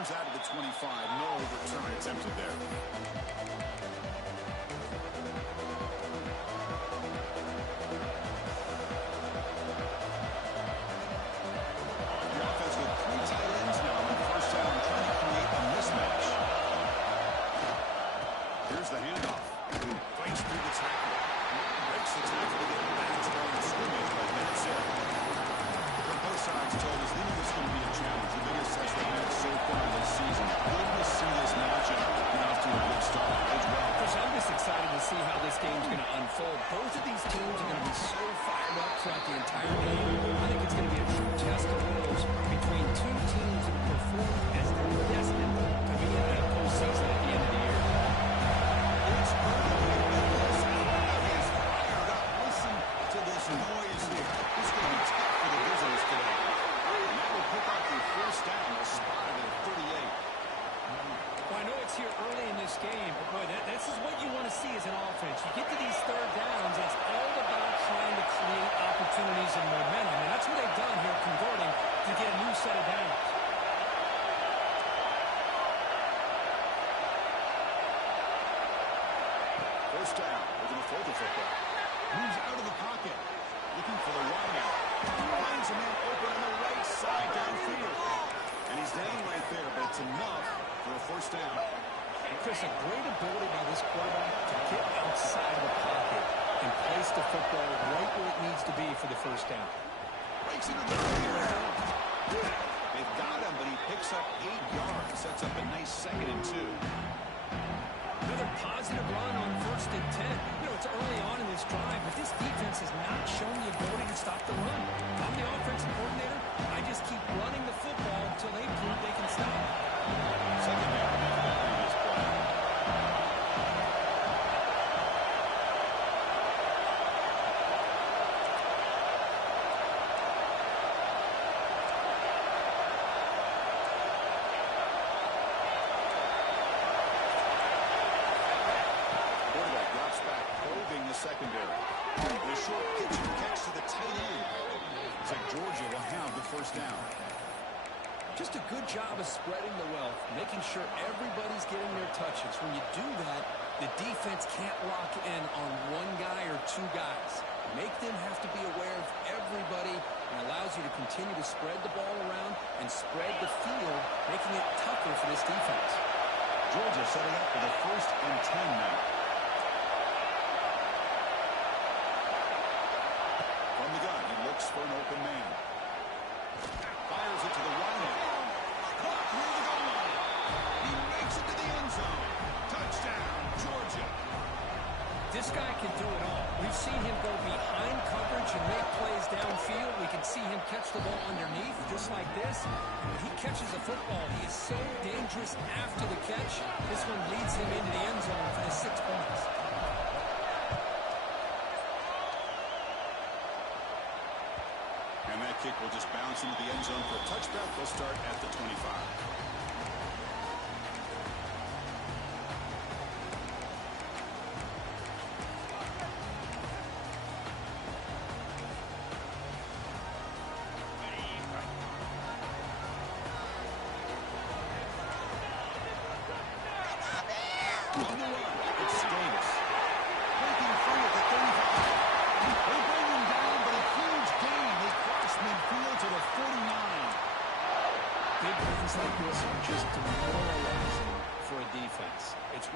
comes out of the 25. No return attempted there. The offense with 3 tight ends now on first down, trying to create a mismatch. Here's the handoff. Breaks through the tackle. Breaks the tackle to get back to the line of scrimmage, but that's it. From both sides told us they knew this was going to be a challenge. The biggest test they've had so far this season. Good to see this matchup get off to a good start as well. Chris, I'm just excited to see how this game's going to unfold. Both of these teams are going to be so fired up throughout the entire game. I think it's going to be a true test of wills between two teams that perform as they're destined to be in that postseason at the end of the year. It's early in this. He's fired up. Listen to this noise here. This is going to be tough for the visitors today. And that will pick up the first down. A spot at 38. Well, I know it's here early in this game, but boy, this is what you want to see as an offense. You get to these third downs, it's all about trying to create opportunities and momentum. And that's what they've done here, converting to get a new set of downs. First down. They're going to fold the football. Moves out of the pocket. Looking for the wideout. Finds a man open on the right side downfield. And he's down right there, but it's enough for a first down. And Chris, a great ability by this quarterback to get outside of the pocket and place the football right where it needs to be for the first down. Breaks into the field. They've got him, but he picks up 8 yards. Sets up a nice 2nd and 2. Another positive run on 1st and 10. You know, it's early on in this drive, but this defense has not shown the ability to stop the run. I'm the offensive coordinator. I just keep running the football until they prove they can stop it. Second down after the previous play. Quarterback drops back, holding the secondary. The short pitch and catch to the tight end. It's like Georgia will have the first down. Just a good job of spreading the wealth, making sure everybody's getting their touches. When you do that, the defense can't lock in on one guy or 2 guys. Make them have to be aware of everybody and allows you to continue to spread the ball around and spread the field, making it tougher for this defense. Georgia setting up for the 1st and 10 now. From the gun, he looks for an open man. Fires it to the right. Caught near the goal line. He makes it to the end zone. Touchdown, Georgia. This guy can do it all. We've seen him go behind coverage and make plays downfield. We can see him catch the ball underneath, just like this. When he catches the football, he is so dangerous after the catch. This one leads him into the end zone for the 6 points. And that kick will just bounce into the end zone for a touchback. They'll start at the 25.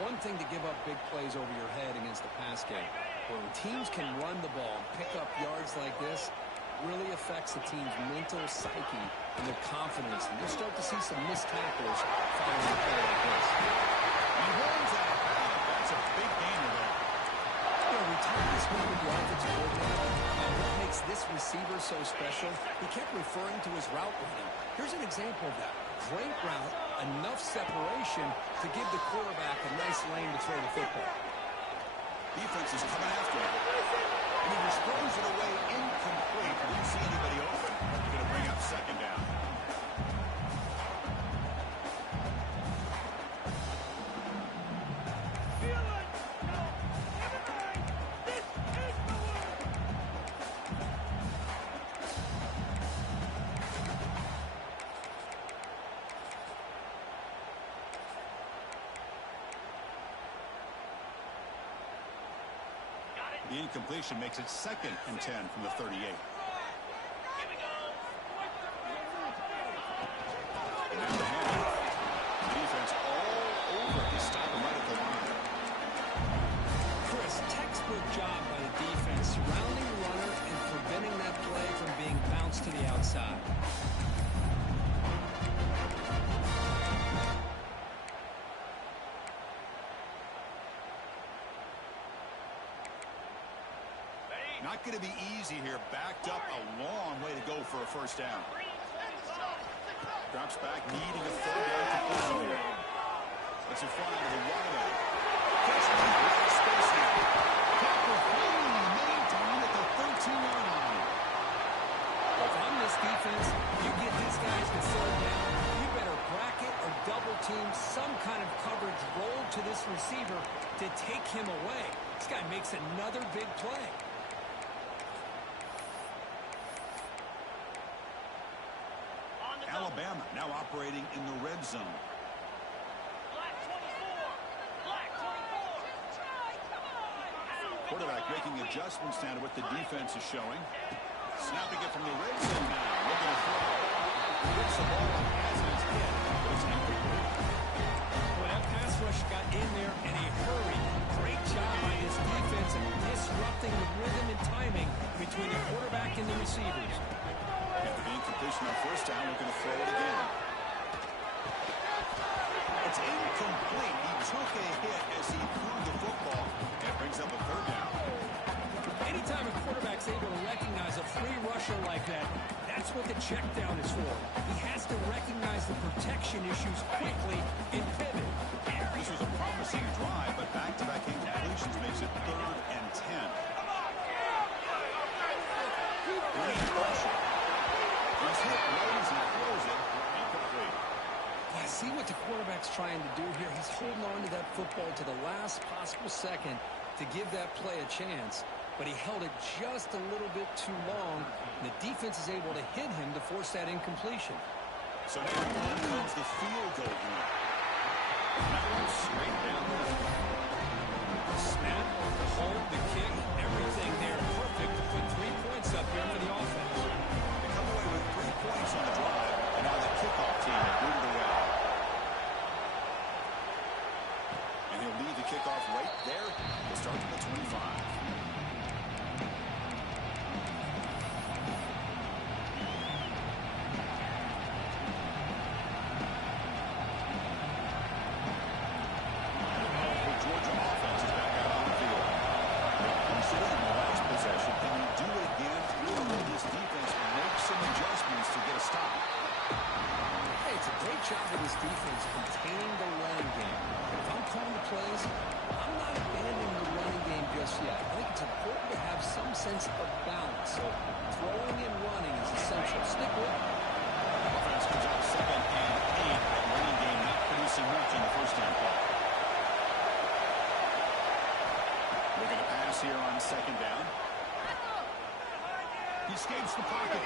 One thing to give up big plays over your head against the pass game. But when teams can run the ball and pick up yards like this, really affects the team's mental psyche and their confidence. And you'll start to see some missed tackles following a play like this. He runs out of bounds. That's a big gainer there. You know, we talked this week with the offensive coordinator about what makes this receiver so special. He kept referring to his route running. Here's an example of that. Great route, enough separation to give the quarterback a nice lane to throw the football. Defense is coming after him. And he just throws it away incomplete. Didn't see anybody open. Going to bring up 2nd down. completion makes it 2nd and 10 from the 38. And now the handoff. The defense all over it. They stop him right at the line. Chris, textbook job by the defense, surrounding the runner and preventing that play from being bounced to the outside. Not going to be easy here. Backed up a long way to go for a first down. Drops back, needing a 3rd down completion here. Let's it fly to the wideout. Gets a lot of space now. Cooper finally maintained at the 13-yard line. Well, if I'm this defense, you get these guys to 3rd down, you better bracket or double team some kind of coverage roll to this receiver to take him away. This guy makes another big play. Alabama now operating in the red zone. Quarterback making adjustments now to what the defense is showing. Snapping it from the red zone now. Looking to throw. Gets the ball and has it in his head, but it's incomplete. Well, that pass rush got in there in a hurry. Great job by this defense in disrupting the rhythm and timing between the quarterback and the receivers. After the incompletion on 1st down, looking to throw it again. It's incomplete. He took a hit as he threw the football. And brings up a 3rd down. Anytime a quarterback's able to recognize a free rusher like that, that's what the check down is for. He has to recognize the protection issues quickly and pivot. This was a promising drive, but back-to-back incompletions makes it 3rd and 10. Great pressure. He's hit right as he throws it. Incomplete. I see what the quarterback's trying to do here. He's holding on to that football to the last possible second to give that play a chance, but he held it just a little bit too long, and the defense is able to hit him to force that incompletion. So now on comes the field goal here. That one straight down the middle. The snap, the hold, the kick, everything there perfect to put 3 points up here for the offense. They come away with 3 points on the drive, and now the kickoff team has booted away. And he'll leave the kickoff right there. We'll start at the 25. Job of this defense containing the running game. If I'm calling the plays, I'm not abandoning the running game just yet. I think it's important to have some sense of balance. So throwing and running is essential. Stick with it. Offense comes out 2nd and 8. That running game not producing much on the 1st down play. Looking to pass here on 2nd down. He escapes the pocket.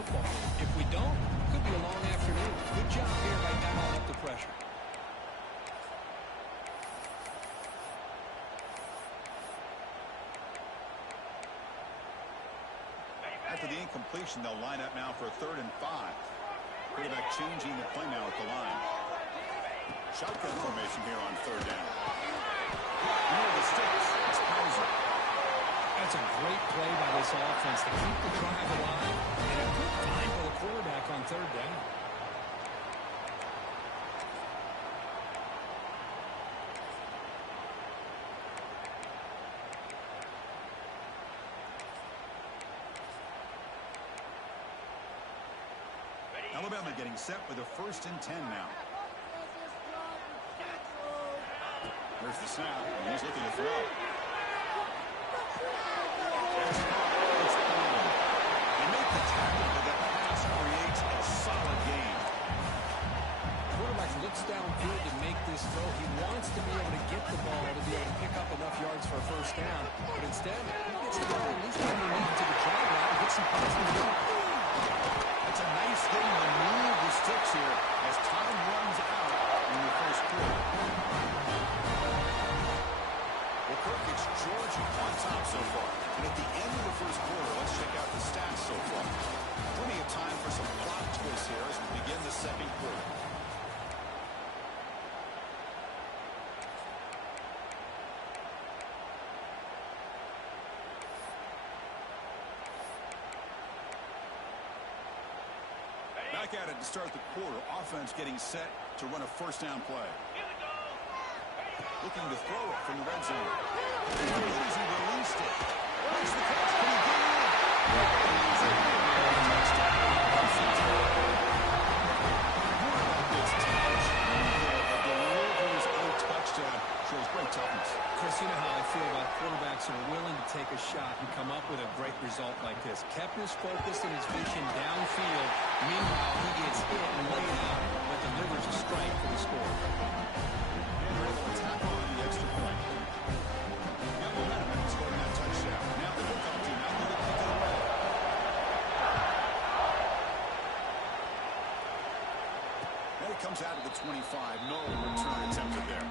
football game. If we don't, it could be a long afternoon. Good job here by dialing up the pressure. After the incompletion, they'll line up now for a 3rd and 5. Quarterback changing the play now at the line. Shotgun formation here on 3rd down. Near the sticks, it's Kaiser. That's a great play by this offense to keep the drive alive, and a good find for the quarterback on 3rd down. Alabama getting set with a 1st and 10 now. There's the snap, and he's looking to throw. They make the tackle, but that pass creates a solid gain. Quarterback looks downfield to make this throw. He wants to be able to get the ball to be able to pick up enough yards for a 1st down, but instead, he gets the ball at least underneath to the try route and get some positive yards. It's a nice hit in the middle of the sticks here as time runs out in the 1st quarter. Well, Kirk, it's Georgia on top so far. And at the end of the 1st quarter, let's check out the stats so far. Plenty of time for some plot twists here as we begin the 2nd quarter. Back at it to start the quarter. Offense getting set to run a 1st down play. Looking to throw it from the red zone. He released it. Makes the catch. Can he get it? Touchdown. Shows great toughness. Chris, you know how I feel about quarterbacks who are willing to take a shot and come up with a great result like this. Kept his focus and his vision downfield. Meanwhile, he gets hit and laid out, but delivers a strike for the score. And they're able to tackle on the extra point. Now momentum scoring that touchdown. Now the kickoff team out there to kick it away. And it comes out of the 25. No return attempted there.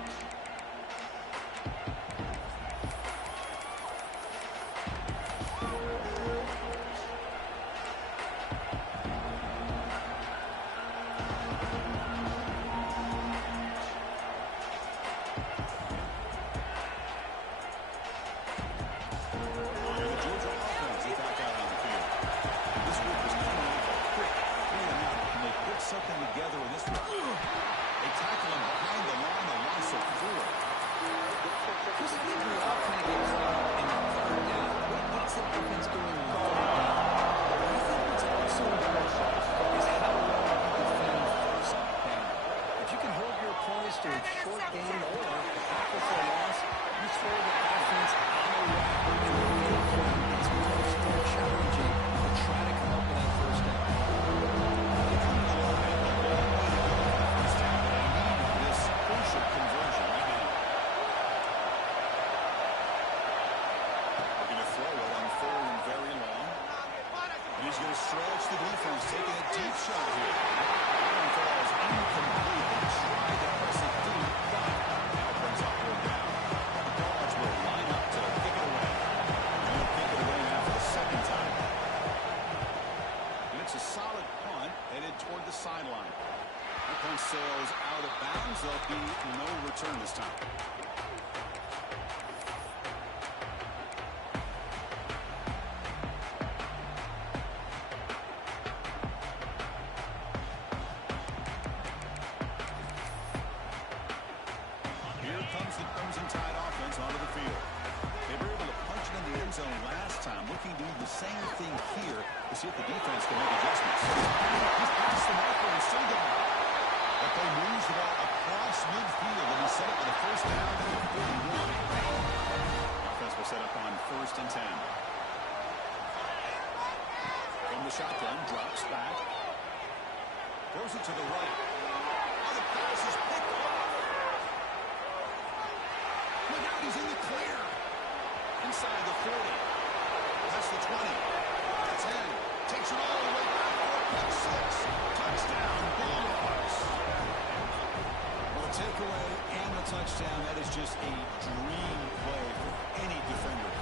Something together in this one. They tackle him behind the line, a loss of 4. Chris, I think we all kind of get caught up in the 3rd down. What's the defense doing on 3rd down? I think what's also important is how well you defend 1st down. If you can hold your opponents to a short gain or a tackle for a loss, you throw the offense out of whack and it's much more challenging to try to come up with that 1st down. Conversion right now. Looking to throw it on 3rd and very long. And he's going to stretch the defense, taking a deep shot here. That one falls incomplete. They tried to press it deep, but now brings up 4th down. The Dogs will line up to kick it away. And they'll kick it away now for the 2nd time. And it's a solid punt headed toward the sideline. That punt sails out of bounds. There'll be no return this time. Here comes the Crimson Tide offense onto the field. They were able to punch it in the end zone last time, looking to do the same thing here to see if the defense can make adjustments. He's past the marker and still got it. That play moves the ball across midfield, and he set it with a 1st down at the 41. Offense will set up on 1st and 10. From the shotgun, drops back. Throws it to the right. Oh, the pass is picked off. Look out, he's in the clear. Inside the 40. That's the 20. The 10. Takes it all the way back for a pick six. Touchdown, Bulldogs. Well, the takeaway and the touchdown, that is just a dream play for any defender.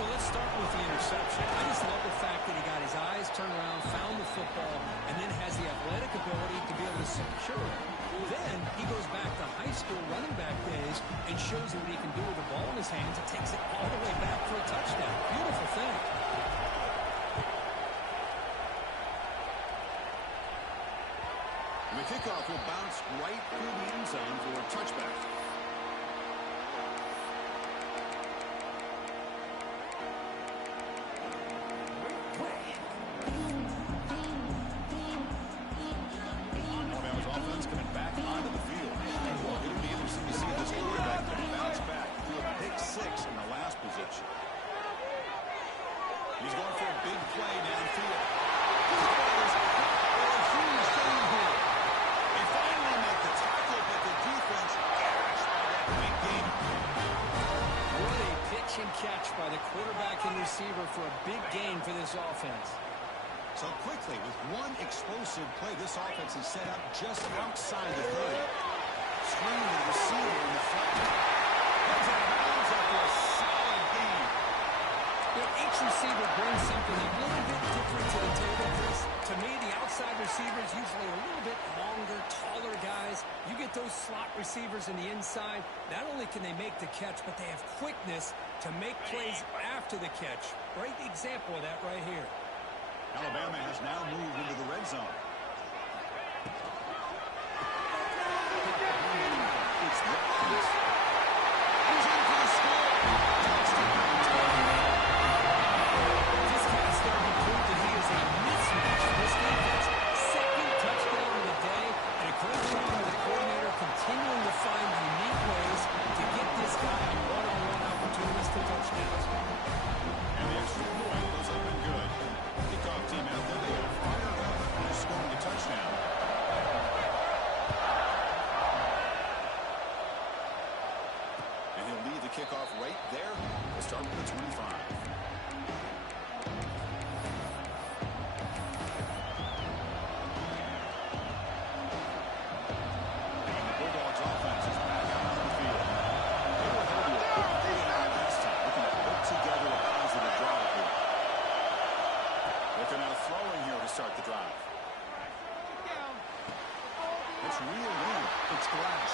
Well, let's start with the interception. I just love the fact that he got his eyes turned around, found the football, and then has the athletic ability to be able to secure it. Then he goes back to high school running back days and shows you what he can do with the ball in his hands and takes it all the way back for a touchdown. Beautiful thing. The kickoff will bounce right through the end zone for a touchback. Alabama's offense coming back onto the field. It'll be interesting to see this quarterback bounce back to a pick six in the last position. He's going for a big play downfield. This ball is a huge thing here. They finally make the tackle, but the defense gashed by that big game. What a pitch and catch by the quarterback and receiver for a big gain for this offense. So quickly, with one explosive play, this offense is set up just outside the 30. Screen to the receiver in the flat. Comes out of bounds after a solid gain. Each receiver brings something a little bit different to the table, Chris. To me, the outside receivers usually a little bit longer, taller guys. You get those slot receivers in the inside, not only can they make the catch, but they have quickness to make plays after the catch. Great example of that right here. Alabama has now moved into the red zone. It's Watkins. He's in for the score. This guy's starting to prove that he is a mismatch for this defense. Second touchdown of the day, and a great job of the coordinator continuing to find unique ways to get this guy one-on-one opportunities to touchdowns. And the extra point goes up and good. Kickoff team out there, they are fired up and scoring a touchdown. And he'll lead the kickoff right there. We'll start with the 25. And the Bulldogs offense is back out on the field. They were heavy at 3.5 last time, looking to put together a positive drive here. Looking at a throwing here to start the drive. That's real wind. It's glass.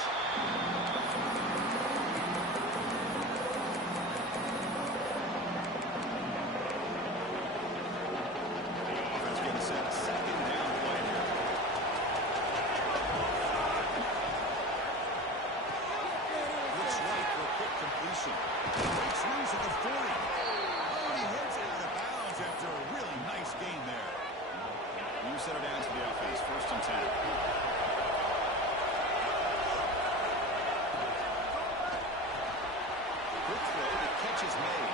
Offense getting set. Second down play here. Looks right for a quick completion. Breaks loose at the 40. Oh, he hits it out of bounds after a really nice gain there. You set it down to the offense. First and 10. Quick throw. The catch is made.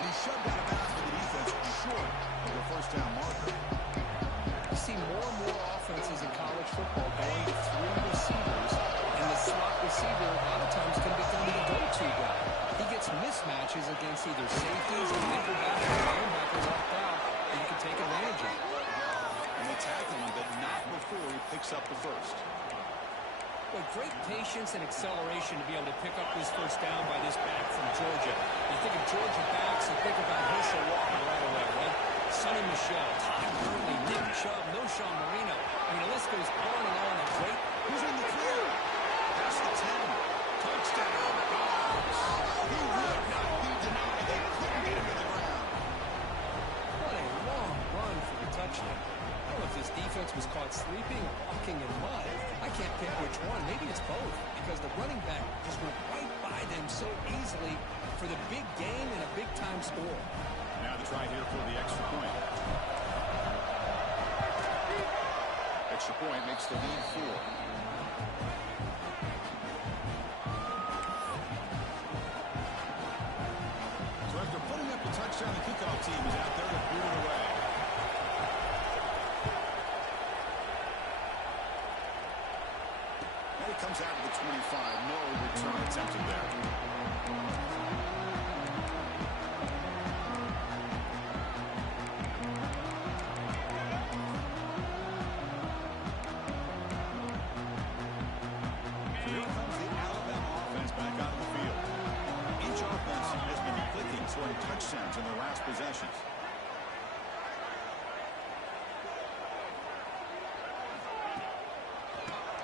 And he's shoved out of bounds by the defense short of the first down marker. You see more and more offenses in college football going to three receivers, and the slot receiver a lot of times can become the go-to guy. He gets mismatches against either safeties or nickelback or linebacker locked out, and you can take advantage of it. And they tackle him, but not before he picks up the first. But great patience and acceleration to be able to pick up this first down by this back from Georgia. You think of Georgia backs, you think about Herschel Walker right away, right? Sonny Michel, Todd Gurley, Nick Chubb, no Sean Marino. I mean, the list goes on and on. And great. Who's in the clear? That's the 10. Touchdown. He would not be denied. They couldn't get him to the ground. What a long run for the touchdown. I don't know if this defense was caught sleeping or walking in mud. I can't pick which one. Maybe it's both, because the running back just went right by them so easily for the big gain and a big-time score. Now the try here for the extra point. Extra point makes the lead 4. So after putting up the touchdown, the kickoff team is out there to boot it away. And it comes out to the 25. No return attempted there. scoring touchdowns in their last possessions.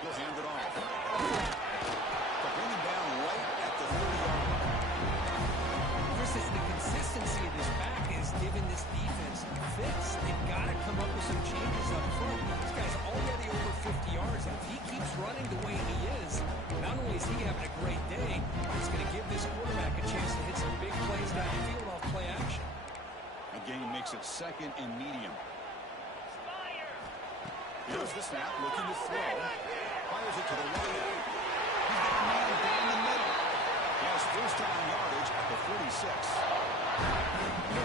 He'll hand it off. But bring him down right at the 30-yard line. Chris, the consistency of this back is giving this defense fits. They've got to come up with some changes up front. This guy's already over 50 yards, and if he keeps running the way he is, not only is he having a great day, it's going to give this quarterback a chance to hit some big plays downfield off play action. A gain makes it second and medium. Here's the snap, looking to throw. Fires it to the right. He's got a man down the middle. He has first down yardage at the 46.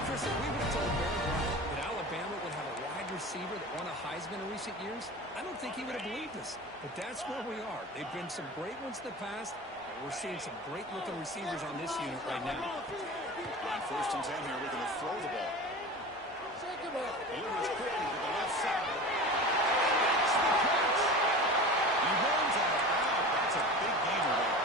Chris, if we would have told Barry Bryant that Alabama would have a wide receiver that won a Heisman in recent years, I don't think he would have believed us. But that's where we are. They've been some great ones in the past, and we're seeing some great-looking receivers on this unit right now. On first and 10 here, we're going to throw the ball. Delivers quickly to the left side. Makes the catch. He runs out of bounds. That's a big gain there.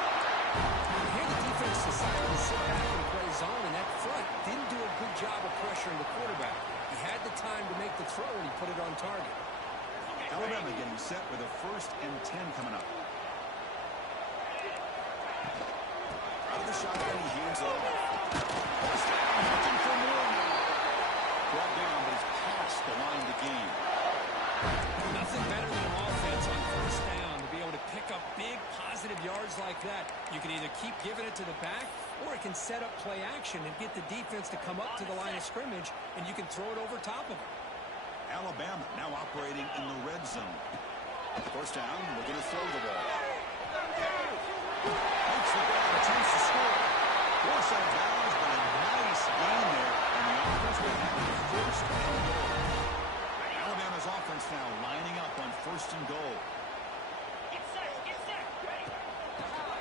Here the defense decided to sit back and play zone, and that front didn't do a good job of pressuring the quarterback. He had the time to make the throw, and he put it on target. Alabama getting set with a first and 10 coming up. Out of the shotgun, he hands it off. First down, looking for more now. Brought down, but he's past the line to gain. Nothing better than an offense on first down to be able to pick up big positive yards like that. You can either keep giving it to the back, or it can set up play action and get the defense to come up to the line of scrimmage, and you can throw it over top of it. Alabama now operating in the red zone. First down, we're going to throw the ball. Makes the ball, attempts to score. Force out of bounds, but a nice gain there, and the offense will have it first and goal. Alabama's offense now lining up on first and goal.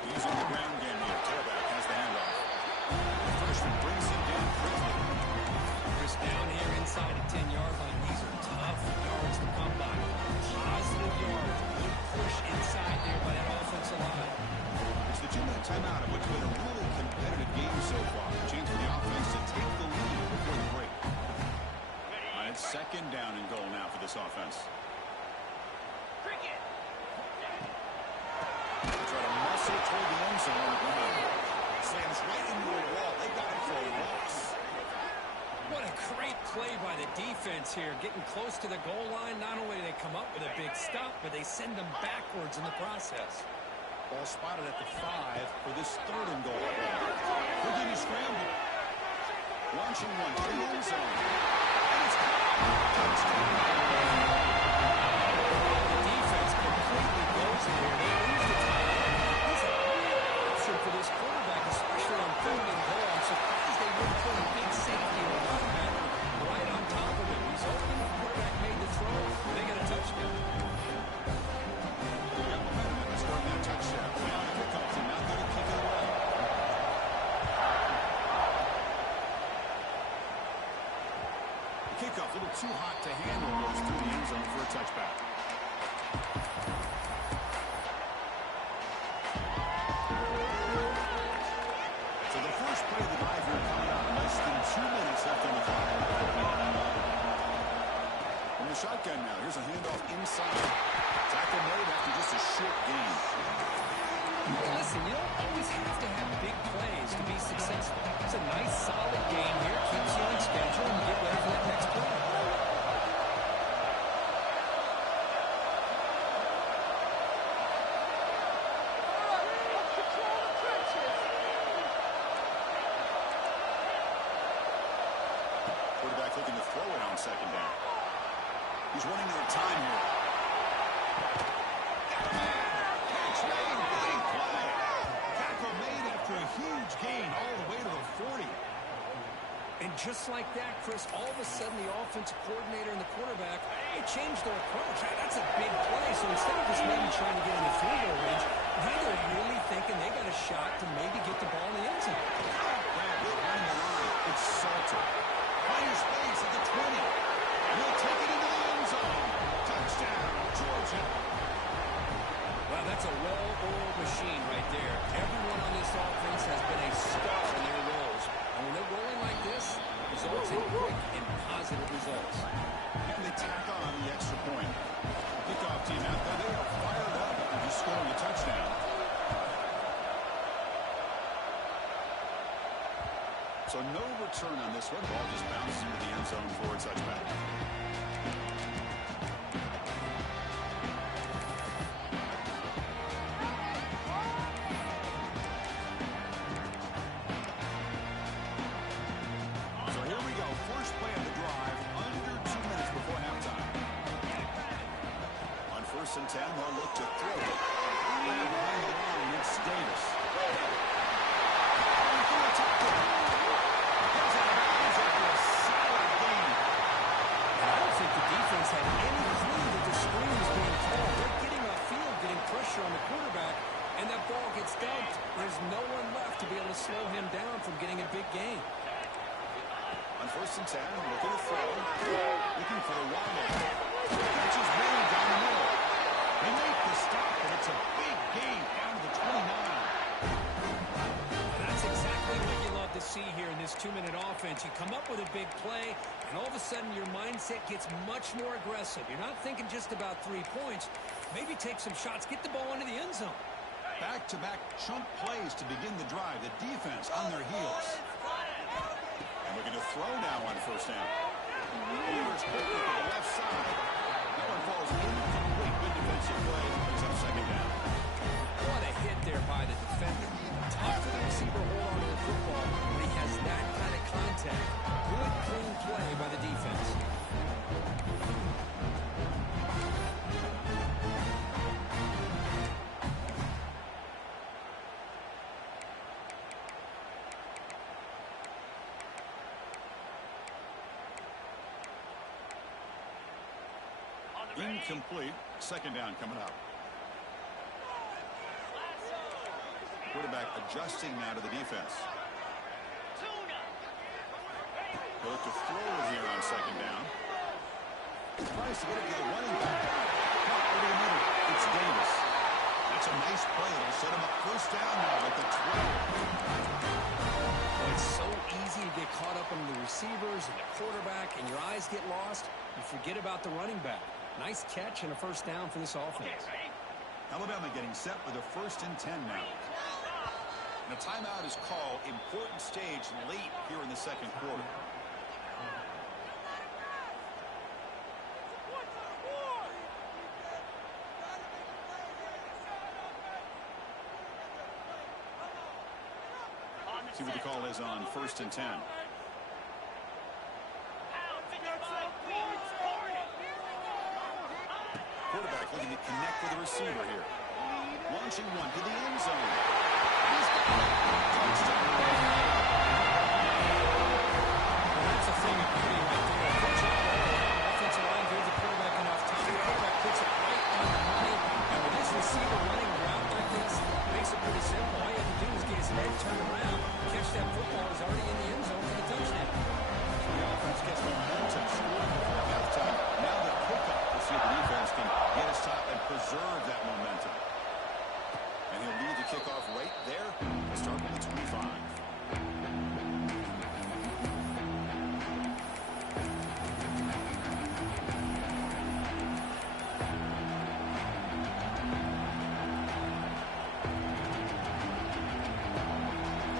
Using the ground game here. Tailback has the handoff. The freshman brings it down quickly. Chris, down here inside the 10-yard line, these are tough yards to come by. Positive yards. Good push inside there by that offensive line. It's the 2-minute timeout of what's been a really competitive game so far. A chance for the offense to take the lead before the break. And it's second down and goal now for this offense. Try to muscle toward the end zone on the ground. Slams right into the wall. They got it for a loss. What a great play by the defense here. Getting close to the goal line, not only do they come up with a big stop, but they send them backwards in the process. Ball spotted at the 5 for this third and goal. Virginia scramble. Launching one to the end zone. And it's caught. Touchdown. The defense completely goes in here. They lose the time. That's a great option for this quarterback, especially on third and goal. I'm surprised they wouldn't put a big safety or running back right on top of him. He's open. The quarterback made the throw. They got a touchdown. They got momentum and scoring that touchdown. Now the kickoff team not going to kick it away. Kickoff a little too hot to handle, goes through the end zone for a touchback. So the first play of the drive here coming out less than 2 minutes left on the clock. From the shotgun now, here's a handoff inside. Tackle made after just a short gain. Listen, you don't always have to have big plays to be successful. It's a nice, solid game here. Keeps you on schedule and get ready for that next play. Quarterback looking to throw it on second down. He's running out of time here. Got a man. Catch made. Big play. Tackle made after a huge gain all the way to the 40. And just like that, Chris, all of a sudden the offensive coordinator and the quarterback, they changed their approach. That's a big play. So instead of just maybe trying to get in the field goal range, now they're really thinking they got a shot to maybe get the ball in the end zone. Grab it on the line. It's Salter. Finds space at the 20. And he'll take it into the end zone. Touchdown, Georgia. Wow, that's a well-oiled machine right there. Everyone on this offense has been a star in their roles. And when they're rolling like So no return on this one. Ball just bounces into the end zone for a touchback. So here we go. First play of the drive, under 2 minutes before halftime. On 1st and 10, they'll look to throw it. Behind the line, it's Davis. Defense had any clue that the screen was being called. They're getting upfield, getting pressure on the quarterback, and that ball gets dumped. There's no one left to be able to slow him down from getting a big gain. On 1st and 10, looking to throw. Looking for the wide open. Catch is made down the middle. They make the stop, but it's a big gain down to the 29. That's exactly what you love to see here in this 2-minute offense. You come up with a big play, and all of a sudden your mindset gets much more aggressive. You're not thinking just about 3 points. Maybe take some shots, get the ball into the end zone. Back-to-back chunk plays to begin the drive. The defense on their heels. And looking to throw now on 1st down. Overs quickly to the left side. That one falls incomplete. Good defensive play. Brings up 2nd down. What a hit there by the defender. Tough for the receiver to hold on to the football when he has that kind of contact. Good, clean play by the defense. Incomplete. 2nd down coming up. Quarterback adjusting now to the defense. He'll look to throw it here on 2nd down. Tries to get it to the running back. Cut over the middle. It's Davis. That's a nice play. It'll set him up 1st down now at the 12. Well, it's so easy to get caught up in the receivers and the quarterback, and your eyes get lost. You forget about the running back. Nice catch and a 1st down for this offense. Alabama getting set with a 1st and 10 now. And a timeout is called. Important stage late here in the 2nd quarter. See what the call is on 1st and 10. Quarterback looking to connect with the receiver here. Launching one to the end zone. He's got it. Touchdown. Well, that's a thing of beauty right there. Good job by the offensive line. Gives the quarterback enough time. The quarterback puts it right on the money. And with this receiver running around like this, it makes it pretty simple. All you have to do is get his head turned around, catch that football. Is already in the end zone for the touchdown. The offense gets momentum scoring before halftime. Now the pickup to see if the defense can get a stop and preserve that momentum. And he'll lead the kickoff right there. We'll start with the 25.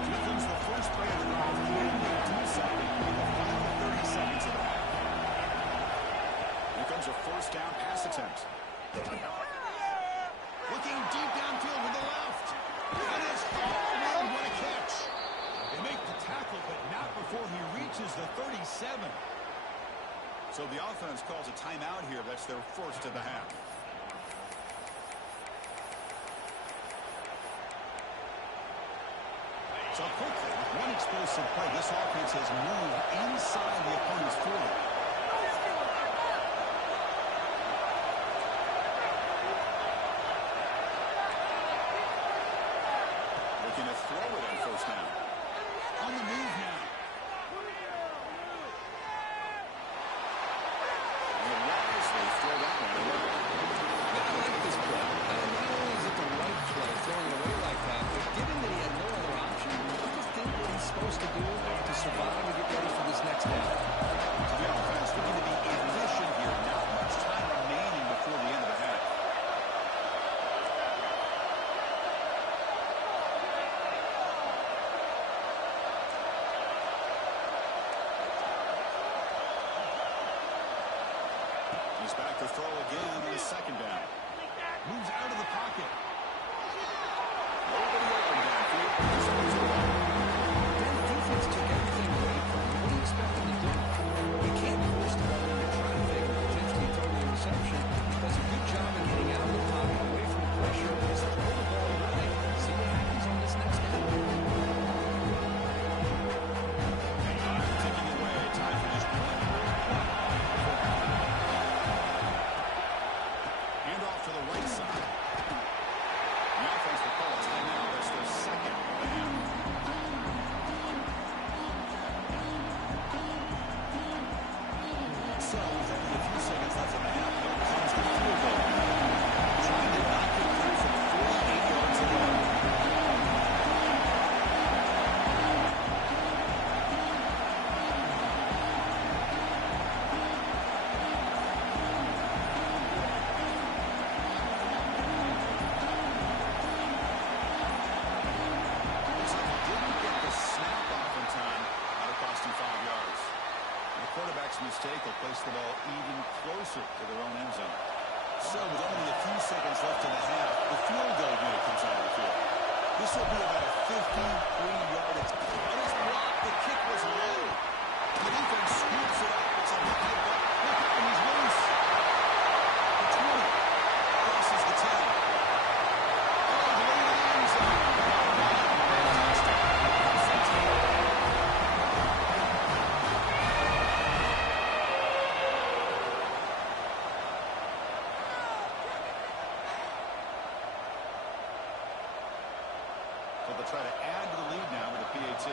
Here comes the first play of the drive. Two-sided in the final 30 seconds of the half. Here comes a 1st down pass attempt. Looking deep downfield to the left. That is all around. What a catch. They make the tackle, but not before he reaches the 37. So the offense calls a timeout here. That's their 1st of the half. So quickly, with one explosive play, this offense has moved inside the opponent's 40. Looking to throw it on 1st down. On the move now. And wisely throw that one away. I like this play. Not only is it the right play, throwing it away like that, but given that he had no other option, he just did what he's supposed to do to survive and get ready for this next down. So the offense looking to be efficient here. Not much time remaining before the end of the half. throw again on second down. Moves out of the pocket. Nobody open downfield. So it's a run. Then the defense took everything away from him. What do you expect him to do? You can't force the ball into traffic and potentially throw the interception. Does a good job of getting out of the pocket, away from the pressure, and just throw the ball away. See what happens on this next down. Ticking away. Time for just one more play. Hand off to the right side. The offense will call a timeout. That's their second of the half. So, with only a few seconds left in the half, here comes the field goal. Trying to knock it through from 48 yards away. Looks like he didn't get the snap off in time. That'll cost him 5 yards. The quarterback's mistake will place the ball even closer to their own end zone. So with only a few seconds left in the half, the field goal unit comes out of the field. This will be about a 53-yard attempt. On his block, the kick was low. The defense scoops it up. It's a high ball. And he's loose. The 20 crosses the 10. All the way to the end zone. So they'll try to add to the lead now with a PAT.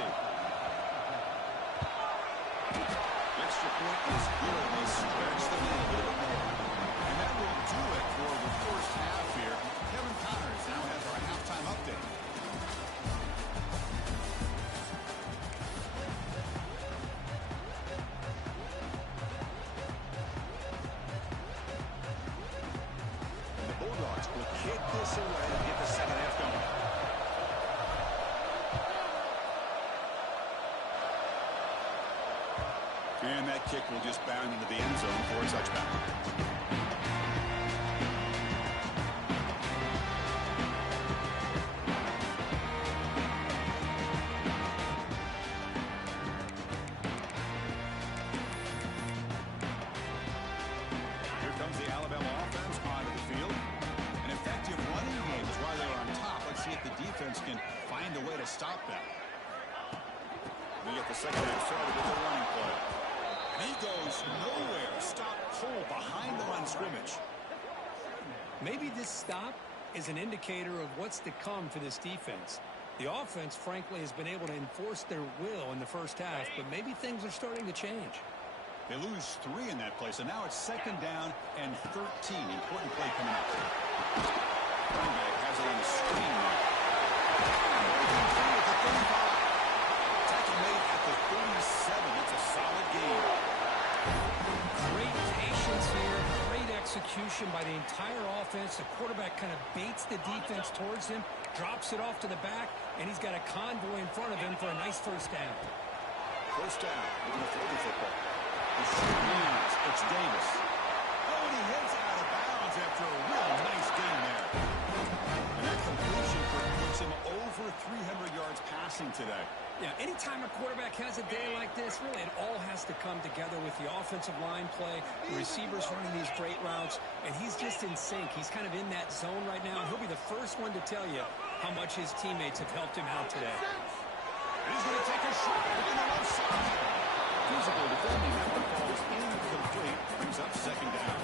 The extra point is good. They stretch the lead a little bit more. And that will do it for the first half here. Kevin Connors now has our halftime update. And the Bulldogs will kick this away to get the second half going. And that kick will just bound into the end zone for a touchback. Here comes the Alabama offense onto the field. An effective running game is why they're on top. Let's see if the defense can find a way to stop that. We get the second half started with a running play. And he goes nowhere. Stop cold behind the line of scrimmage. Maybe this stop is an indicator of what's to come for this defense. The offense, frankly, has been able to enforce their will in the first half, but maybe things are starting to change. They lose 3 in that play, so now it's second down and 13. Important play coming up. Running back has it on the screen now. At the 35. Tackle made at the 37. That's a solid game. Great patience here, great execution by the entire offense. The quarterback kind of baits the defense towards him, drops it off to the back, and he's got a convoy in front of him for a nice first down. First down with an authority football. The shoot lands. It's Davis. Oh, and he hits out of bounds after a real nice game there. And that completion puts him over 300 yards passing today. Yeah, anytime a quarterback has a day like this, really it all has to come together with the offensive line play, the receivers running these great routes, and he's just in sync. He's kind of in that zone right now, and he'll be the first one to tell you how much his teammates have helped him out today. He's going to take a shot on the left side. Physical defending. That one falls incomplete. Brings up second down.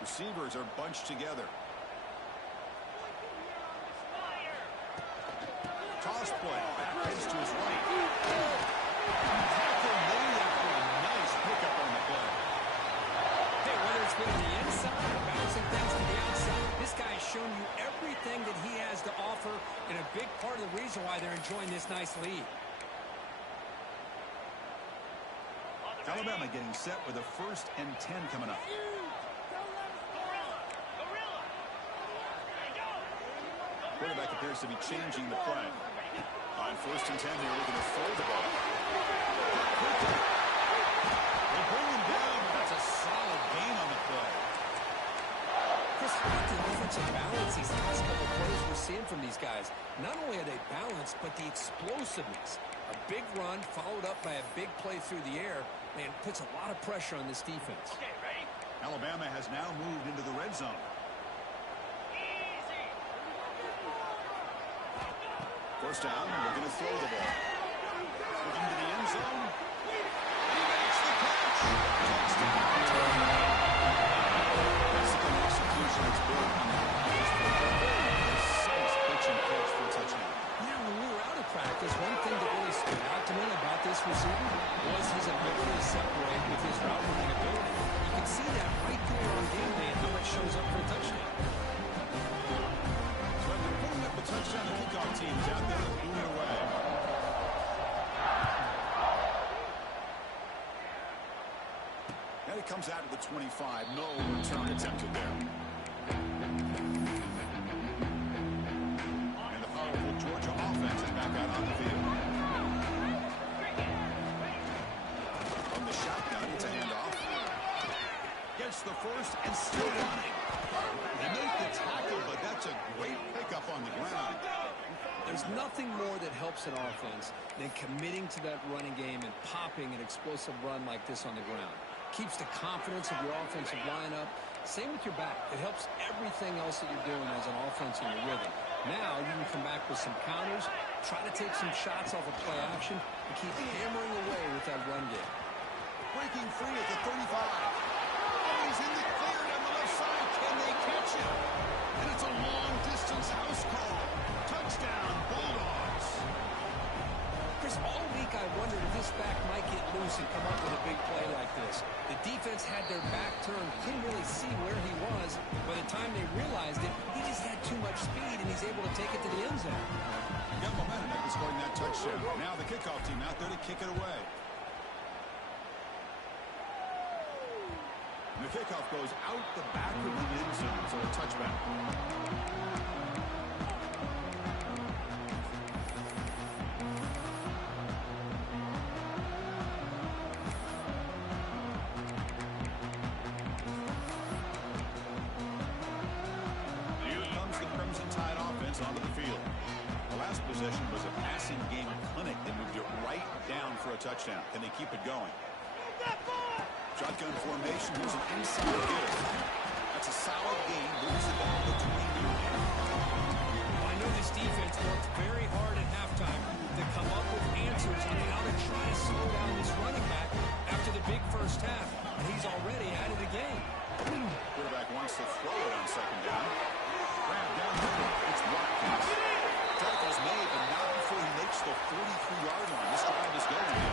Receivers are bunched together. Toss play. Back pitch to his right. Tackle made after a nice pickup on the play. Hey, whether it's been on the inside or bouncing things to the outside, this guy has shown you everything that he has to offer, and a big part of the reason why they're enjoying this nice lead. Alabama getting set with a 1st and 10 coming up. Quarterback appears to be changing the play. On 1st and 10 here, we're going to throw the ball. They bring him down. That's a solid gain on the play. Chris, the offensive balance these last couple plays we're seeing from these guys. Not only are they balanced, but the explosiveness. A big run followed up by a big play through the air, man, puts a lot of pressure on this defense. Okay, ready? Alabama has now moved into the red zone. Easy. First down, we're going to throw the ball. Looking to the end zone. He makes the catch. Touchdown. Mexican execution is built on the precise pitch and catch for a touchdown. Yeah, when we were out of practice, one thing that really stood out to me about this receiver was his ability to separate with his route running ability. You can see that right there on game day and how it shows up for a touchdown. So after putting up a touchdown, the kickoff team is out there moving away. And it comes out to the 25. No return attempted there. And the powerful Georgia offense is back out on the field. From the shotgun, it's a handoff. Gets the first and still running. They make the tackle, but that's a great pickup on the ground. There's nothing more that helps an offense than committing to that running game and popping an explosive run like this on the ground. Keeps the confidence of your offensive lineup. Same with your back. It helps everything else that you're doing as an offense in your rhythm. Now you can come back with some counters, try to take some shots off of play action, and keep hammering away with that run game. Breaking free at the 35. Oh, he's in the clear on the left side. Can they catch him? And it's a long-distance house call. Touchdown, Bulldogs. Chris, all week I wondered if this back might get loose and come up with a big play like this. The defense had their back turned, couldn't really see where he was. By the time they realized it, he just had too much speed, and he's able to take it to the end zone. Got momentum after scoring that touchdown. Now the kickoff team out there to kick it away. The kickoff goes out the back of the end zone, so a touchback. Here comes the Crimson Tide offense onto the field. The last possession was a passing game clinic that moved it right down for a touchdown. Can they keep it going? Shotgun formation. Here's an inside give. That's a solid gain. Moves the ball to 20 yards. Well, I know this defense worked very hard at halftime to come up with answers on how to try to slow down this running back after the big first half. And he's already out of the game. Quarterback wants to throw it on second down. Grab down the middle. It's Watkins. Tackle's made, but not before he makes the 43-yard line. This drive is going.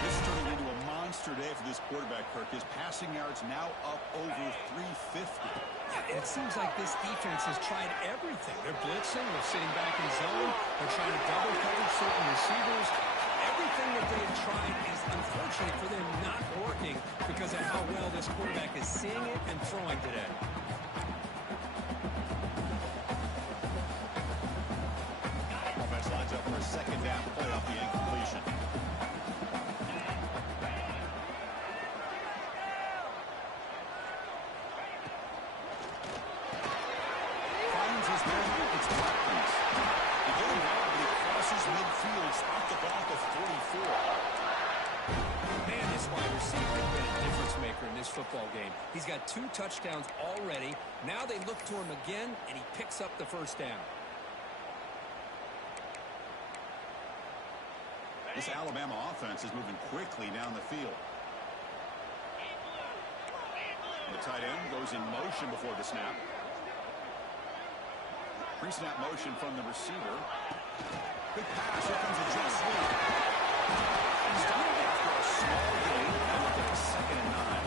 This is turning into a monster day for this quarterback, Kirk. His passing yards now up over 350. Yeah, it seems like this defense has tried everything. They're blitzing, they're sitting back in zone, they're trying to double cover certain receivers. Everything that they have tried is, unfortunately for them, not working because of how well this quarterback is seeing it and throwing today. Offense lines up for a second down play off the incompletion. Finds his man. It's Watkins. He get him out, but he crosses midfield. Spot the ball to 44. Man, this wide receiver has been a difference maker in this football game. He's got 2 touchdowns already. Now they look to him again, and he picks up the first down. This Alabama offense is moving quickly down the field. The tight end goes in motion before the snap. Pre-snap motion from the receiver. Big pass. Here comes a jet sweep. Stopped after a small gain. Now look at a 2nd and 9.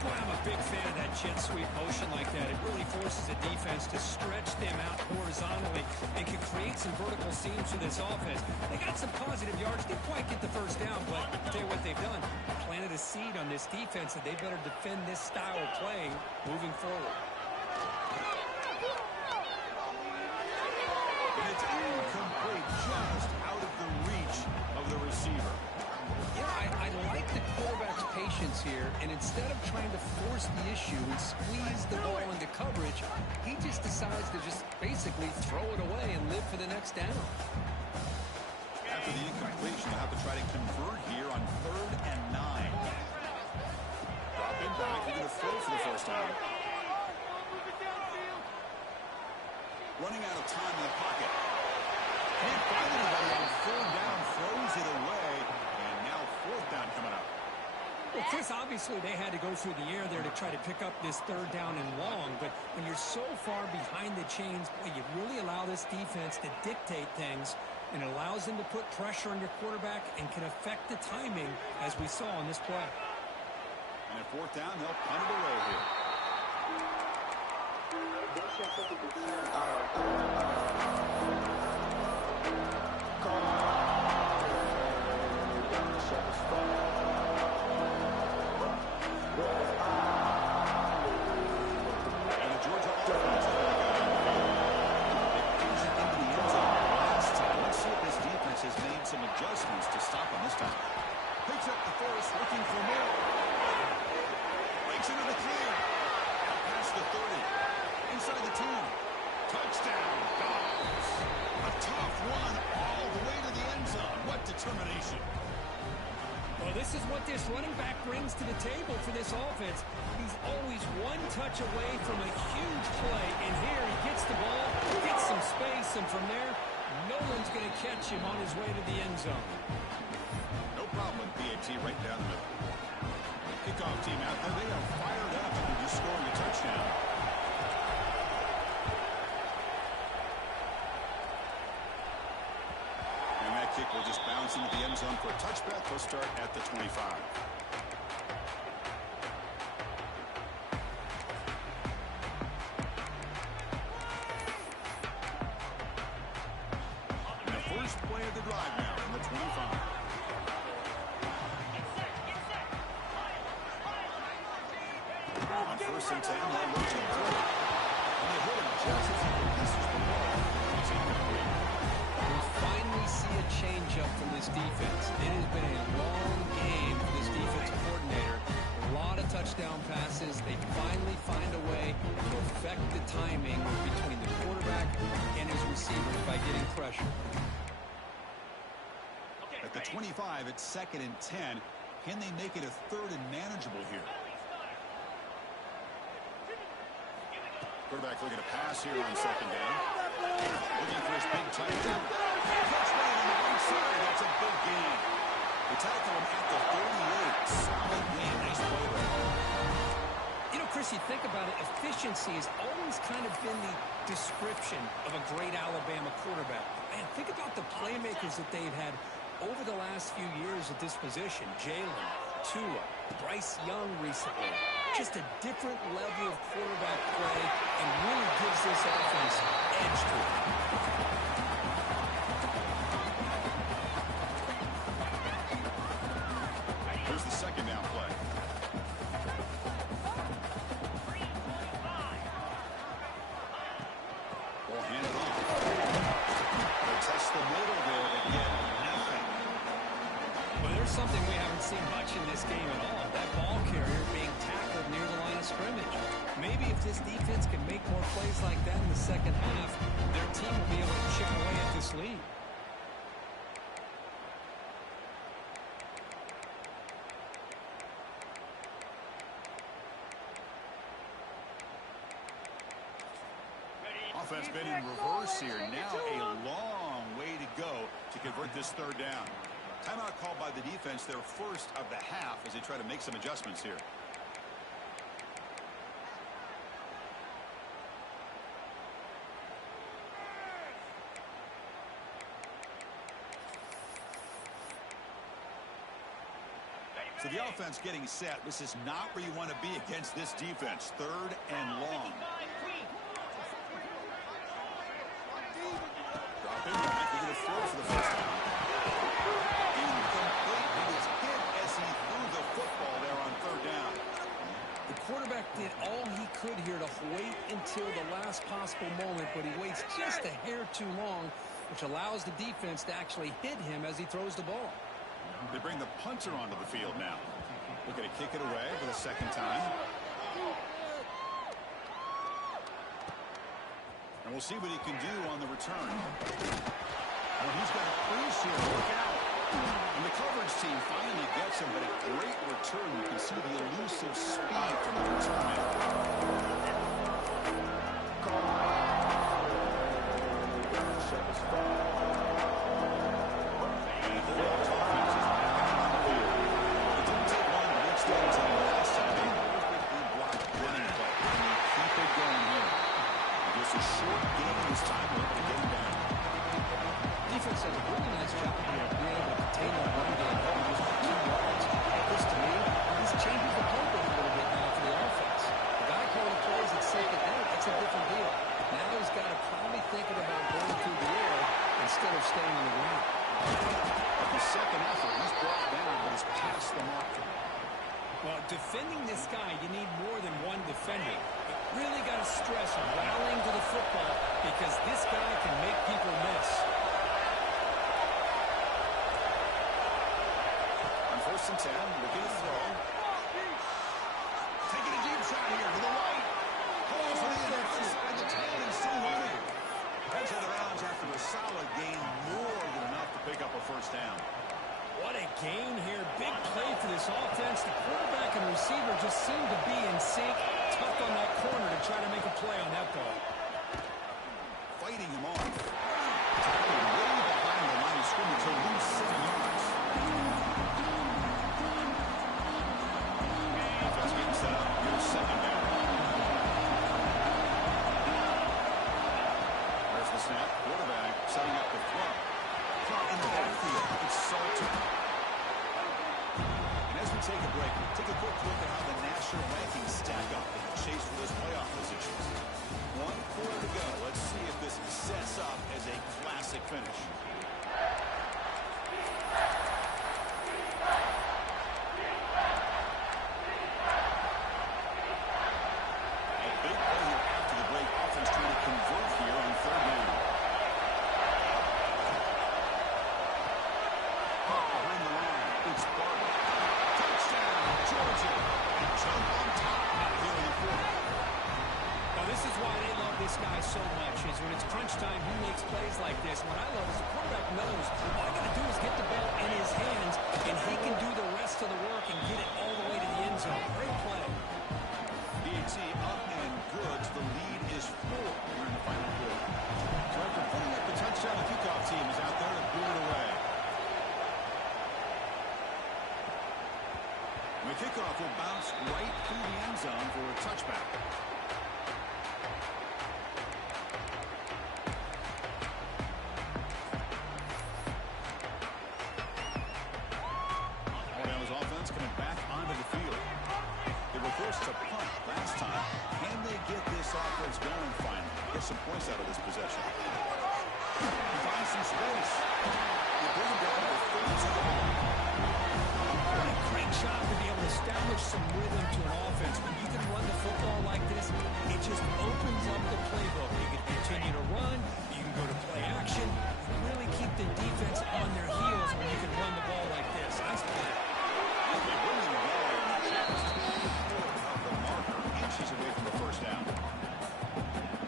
Boy, I'm a big fan of that jet sweep motion like that. It really forces the defense to stretch them out horizontally and can create some vertical seams for this offense. They got some positive yards. Didn't quite get the first down, but I'll tell you what they've done. Planted a seed on this defense that they better defend this style of playing moving forward. And instead of trying to force the issue and squeeze the ball into coverage, he just decides to just basically throw it away and live for the next down. After the incompletion, they'll have to try to convert here on 3rd and 9. Drop it back. They're going to throw for the first time. Running out of time in the pocket. Can't find anybody on 3rd down. Throws it away. And now 4th down coming up. Well, Chris, obviously they had to go through the air there to try to pick up this 3rd down and long. But when you're so far behind the chains, boy, you really allow this defense to dictate things. And it allows them to put pressure on your quarterback and can affect the timing, as we saw in this play. And at 4th down, they'll punt it away here. And the Georgia offense is back out on the field. They push it into the end zone last time. Let's see if this defense has made some adjustments to stop him this time. Picks up the first, looking for more. Breaks into the clear. Out past the 30. Inside the 10. Touchdown, Dogs. A tough one all the way to the end zone. What determination. Well, this is what this running back brings to the table for this offense. He's always one touch away from a huge play. And here he gets the ball, gets some space, and from there, no one's going to catch him on his way to the end zone. No problem with PAT right down the middle. Kickoff team out there. They are fired up after just scoring a touchdown. And that kick will just bounce into the end zone for a touchback. They'll start at the 25. And the first play of the drive now from the 25. On 1st and 10, they'll look to throw. And they hit him just as he releases the ball. It's incomplete. We finally see a change-up from this defense. It has been a long game for this defense coordinator. A lot of touchdown passes. They finally find a way to affect the timing between the quarterback and his receivers by getting pressure. At the 25, it's 2nd and 10. Can they make it a 3rd and manageable here? Quarterback looking to pass here on 2nd down. Looking for his big tight end. Touchdown on the right side. That's a big gain. They tackle him at the 38. Solid gain. Nice play there. You know, Chris, you think about it, efficiency has always kind of been the description of a great Alabama quarterback. Man, think about the playmakers that they've had over the last few years at this position. Jalen, Tua, Bryce Young recently. Just a different level of quarterback play and really gives this offense edge to it. Here's the 2nd down play. Ball handed off. They test the middle there to get nothing. Well, there's something we haven't seen much in this game at all. That ball carrier being tackled near the line of scrimmage. Maybe if this defense can make more plays like that in the second half, their team will be able to chip away at this lead. Offense been in reverse here. Now a long way to go to convert this 3rd down. Timeout called by the defense, their first of the half, as they try to make some adjustments here. So the offense getting set. This is not where you want to be against this defense. 3rd and long. Drop in back. They're going to throw for the first time. Incomplete. He was hit as he threw the football there on 3rd down. The quarterback did all he could here to wait until the last possible moment, but he waits just a hair too long, which allows the defense to actually hit him as he throws the ball. They bring the punter onto the field now. Looking to kick it away for the second time. And we'll see what he can do on the return. Oh, he's got a crease here. Look out. And the coverage team finally gets him, but a great return. You can see the elusive speed from the return man. And the Bills offense is back out on the field. It didn't take long to reach the end zone last time. They perfectly blocked running play. And they keep it going here. Just a short game this time. We're able to get him down. Defense does a really nice job here of being able to contain that run game almost for 2 yards. This, to me, this changes the playbook a little bit now for the offense. The guy calling plays at second down, that's a different deal. Now he's got to probably thinking about going through the air instead of staying on the ground. At the second effort, he's brought down, but he's past the mark. Well, defending this guy, you need more than one defender. You really got to stress rallying to the football because this guy can make people miss. On 1st and 10, looking to throw. Taking a deep shot here to the right. Call for the inside the 10 and still running. Heads out of bounds after a solid gain, more than enough to pick up a first down. What a gain here. Big play for this offense. The quarterback and receiver just seem to be in sync. Tough on that corner to try to make a play on that ball. Fighting him off. Tackled way behind the line of scrimmage. He'll lose 7 yards. Offense getting set up. Here's second down. There's the snap. Quarterback setting up the throw. Caught in the backfield. It's Salter. And as we take a break, take a quick look at how the national rankings stack up in the chase for those playoff positions. 1 quarter to go. Let's see if this sets up as a classic finish. A big play here after the break. Offense trying to convert here on 3rd down. Behind the line, it's Barber. Touchdown, Georgia. And jump on top here in the 4th. Now, this is why they love this guy so much, is when it's crunch time, he makes plays like this. What I love is the quarterback knows all I got to do is get the ball in his hands, and he can do the rest of the work and get it all the way to the end zone. Great play. BT up and good. The lead is 4 here in the final quarter. So after putting up the touchdown, the kickoff team is out there to boot it away. And the kickoff will bounce right through the end zone for a touchback. Alabama's offense coming back onto the field. They were forced to punt last time. Can they get this offense going finally? Get some points out of this possession. He finds some space. They bring him down to the 32. What a great job to be able to establish some rhythm to an offense. When you can run the football like this, it just opens up the playbook. You can continue to run. You can go to play action. Really keep the defense on their heels when you can run the ball like this. Nice play. They bring him down just of the marker, inches away from the first down.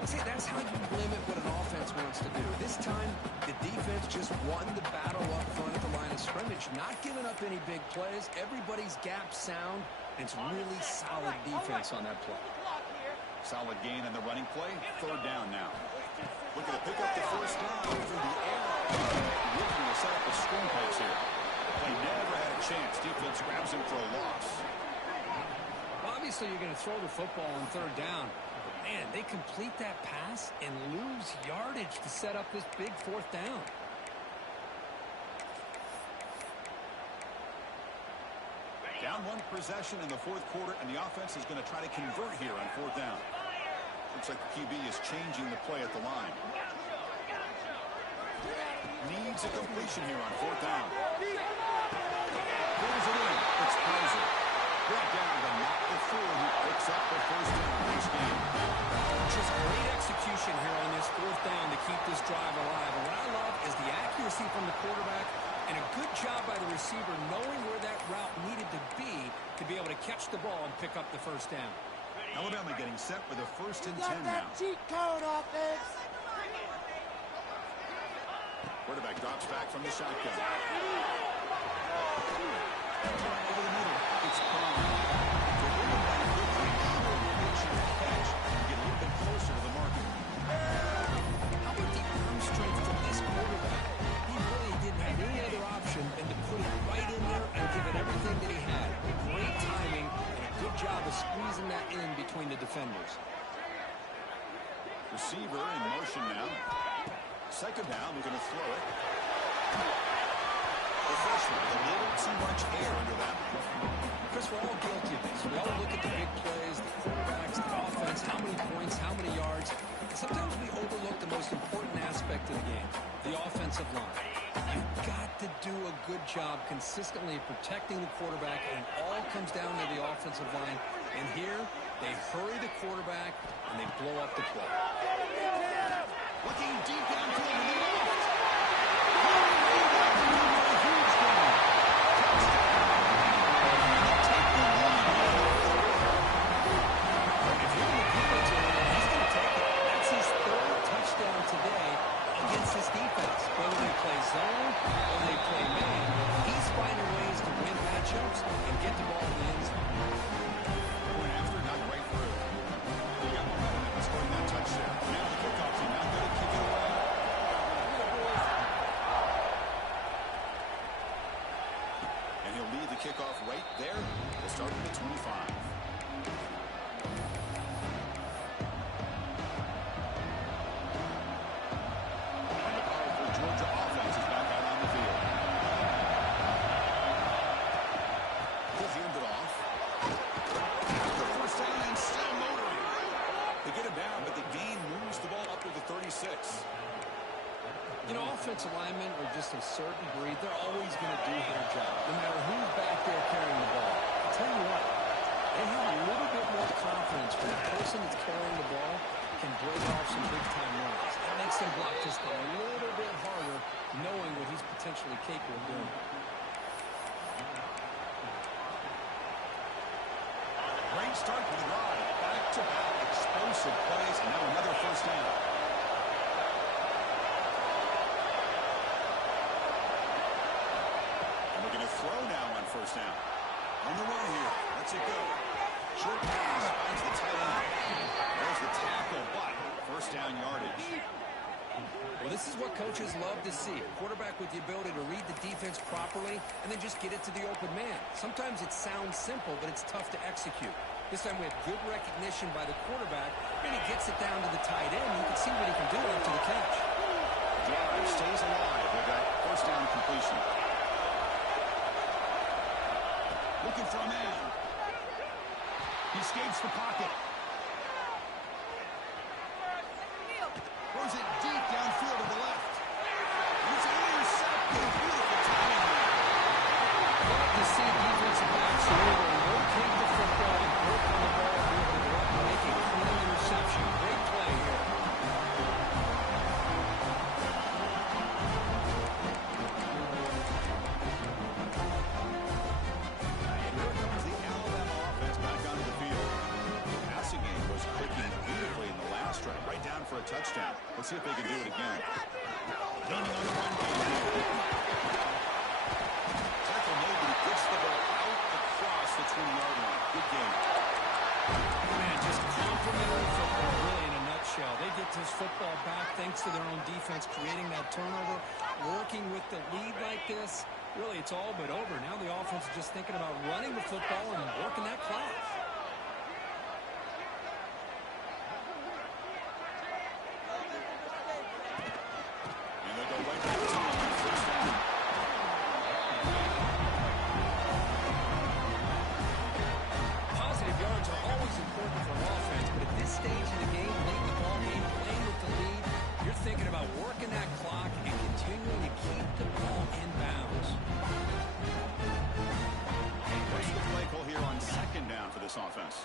See, that's how you limit what an offense wants to do. This time, the defense just won the battle up front at the line of scrimmage, not giving up any big plays. Everybody's gap sound. It's really solid defense on that play. Solid gain in the running play. 3rd down now. Looking to pick up the first down through the air. Looking to set up a screen pass here. Play never had a chance. Defense grabs him for a loss. Well, obviously, you're going to throw the football on 3rd down. But, man, they complete that pass and lose yardage to set up this big 4th down. Down 1 possession in the 4th quarter, and the offense is going to try to convert here on 4th down. Looks like the QB is changing the play at the line. Needs a completion here on 4th down. Pulls it in. It's Kaiser. Brought down to Matt LaFleur, who picks up the first down in this game. Just great execution here on this 4th down to keep this drive alive. And what I love is the accuracy from the quarterback And a good job by the receiver knowing where that route needed to be able to catch the ball and pick up the first down. Alabama getting set with a 1st and 10 got now. that cheat code, offense. Quarterback drops back from the shotgun. Over the middle, it's Bama. To bring him back quickly, short pitch and catch. Get a little bit closer to the marker. How about the arm strength from this quarterback? He really didn't have any other option than to put it right in there and give it everything that he had. Great timing and a good job of squeezing that in between the defenders. Receiver in motion now. 2nd down, we're going to throw it. The freshman with a little too much air under that. Chris, we're all guilty of this. We all look at the big plays, the quarterbacks, the offense, how many points, how many yards. And sometimes we overlook the most important aspect of the game, the offensive line. You've got to do a good job consistently protecting the quarterback, and it all comes down to the offensive line. And here, they hurry the quarterback, and they blow up the play. Looking deep downfield to the left. If you're in the defense area, he's going to take it. That's his 3rd touchdown today against this defense. Whether they play zone, whether they play man, he's finding ways to win matchups and get the ball in the end zone. Point after, not right through. They got momentum after scoring that touchdown. Now the kickoff team not going to kick it away. And he'll lead the kickoff right there. We'll start with the 25. And the powerful Georgia offense is back out on the field. He'll hand it off. The 1st down and still motoring. They get him down, but the gain moves the ball up to the 36. You know, offensive linemen are just a certain breed. They're always going to do their job, no matter who's back there carrying the ball. I'll tell you what, they have a little bit more confidence when the person that's carrying the ball can break off some big-time runs. That makes them block just a little bit harder, knowing what he's potentially capable of doing. Great start to the drive. Back-to-back explosive plays, and now another 1st down. And we're going to throw now on 1st down. On the run here. Let's it go. Short pass finds the tight end. There's the tackle, but 1st down yardage. Well, this is what coaches love to see. A quarterback with the ability to read the defense properly and then just get it to the open man. Sometimes it sounds simple, but it's tough to execute. This time we have good recognition by the quarterback, and he gets it down to the tight end. You can see what he can do after the catch. Drive stays alive with that 1st down completion. Looking for a man. He escapes the pocket. Throws it deep downfield to the left. And it's intercepted. Beautiful timing. Love to see defensive backs who are able to locate the football and work on the ball and be able to go up and make a clean interception. Great play here. And here comes the Alabama offense back onto the field. The passing game was clicking beautifully in the last drive, right down for a touchdown. Let's see if they can do it again. Leaning on the run game. Tackle made, but he gets the ball out across the 20-yard line. Good game. Man, just complimentary football, really, in a nutshell. They get this football back thanks to their own defense, creating that turnover, working with the lead like this. Really, it's all but over. Now the offense is just thinking about running the football and working that clock. And they go right back to him on 1st down. Positive yards are always important for an offense, but at this stage of the game, late in the ball game, playing with the lead, you're thinking about working that clock and continuing to keep the ball in bounds. What's the play call here on 2nd down for this offense?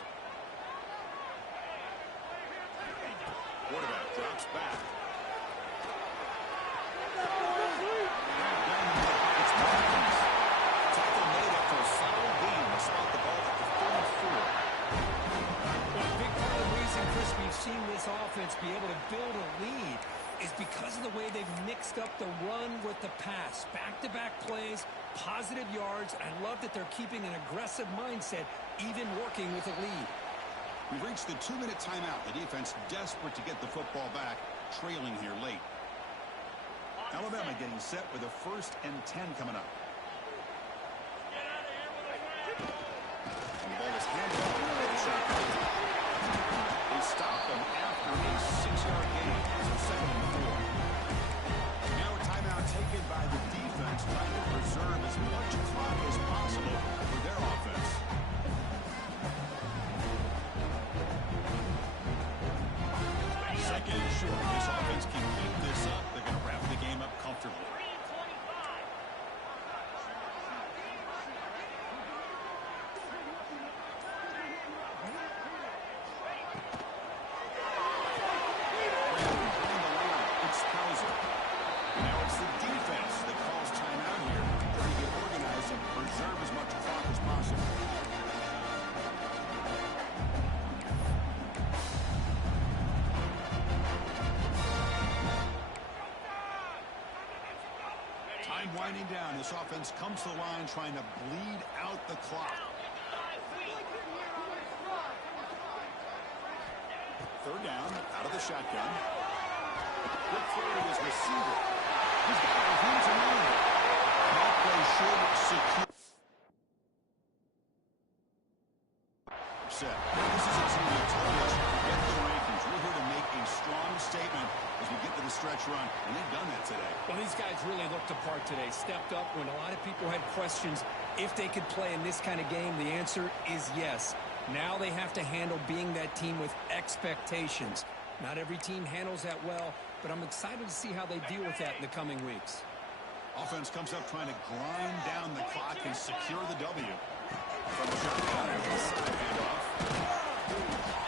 Quarterback drops back. Down the middle. It's pass, back-to-back plays, positive yards. I love that they're keeping an aggressive mindset, even working with a lead. We've reached the 2-minute timeout. The defense desperate to get the football back, trailing here late. Alabama getting set with a 1st and 10 coming up. And the ball is handed off to the shotgun. They stopped them after a 6-yard gain. So 2nd and 4. Now a timeout taken by the defense, trying to preserve as much clock as possible for their offense. Second and short. This offense can keep this up. They're going to wrap the game up comfortably. Now it's the defense that calls timeout here, trying to get organized and preserve as much clock as possible. Time winding down. This offense comes to the line trying to bleed out the clock. 3rd down, out of the shotgun. Quick throw to his receiver. He's got it. Hands around it. That play should secure. Set. This is a team that told us, get the rankings. We're here to make a strong statement as we get to the stretch run, and they've done that today. Well, these guys really looked apart today. Stepped up when a lot of people had questions if they could play in this kind of game. The answer is yes. Now they have to handle being that team with expectations. Not every team handles that well, but I'm excited to see how they deal with that in the coming weeks. Offense comes up trying to grind down the clock and secure the W. From the shotgun, side handoff.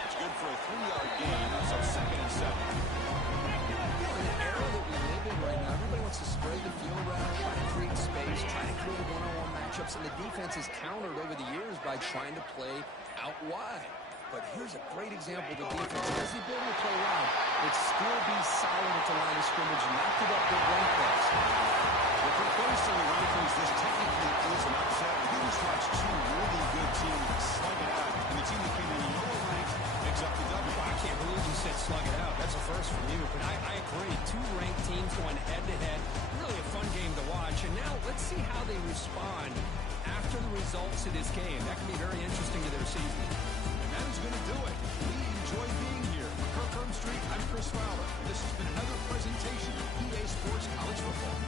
It's good for a 3-yard gain, so 2nd and 7. In the era that we live in right now, everybody wants to spread the field around, try to create space, try to create one-on-one matchups, and the defense has countered over the years by trying to play out wide. But here's a great example. The defense has the ability to play wide, but still be solid at the line of scrimmage and not give up big run plays. If we're based on the rankings, this technically is an upset. We just watched 2 really good teams slug it out, and the team that came in lower ranked picks up the W. I can't believe you said slug it out. That's a first from you. But I agree. 2 ranked teams going head-to-head. Really a fun game to watch. And now let's see how they respond after the results of this game. That can be very interesting to their season. And that is going to do it. We enjoy being here. For Kirk Street, I'm Chris Fowler. And this has been another presentation of EA Sports College Football.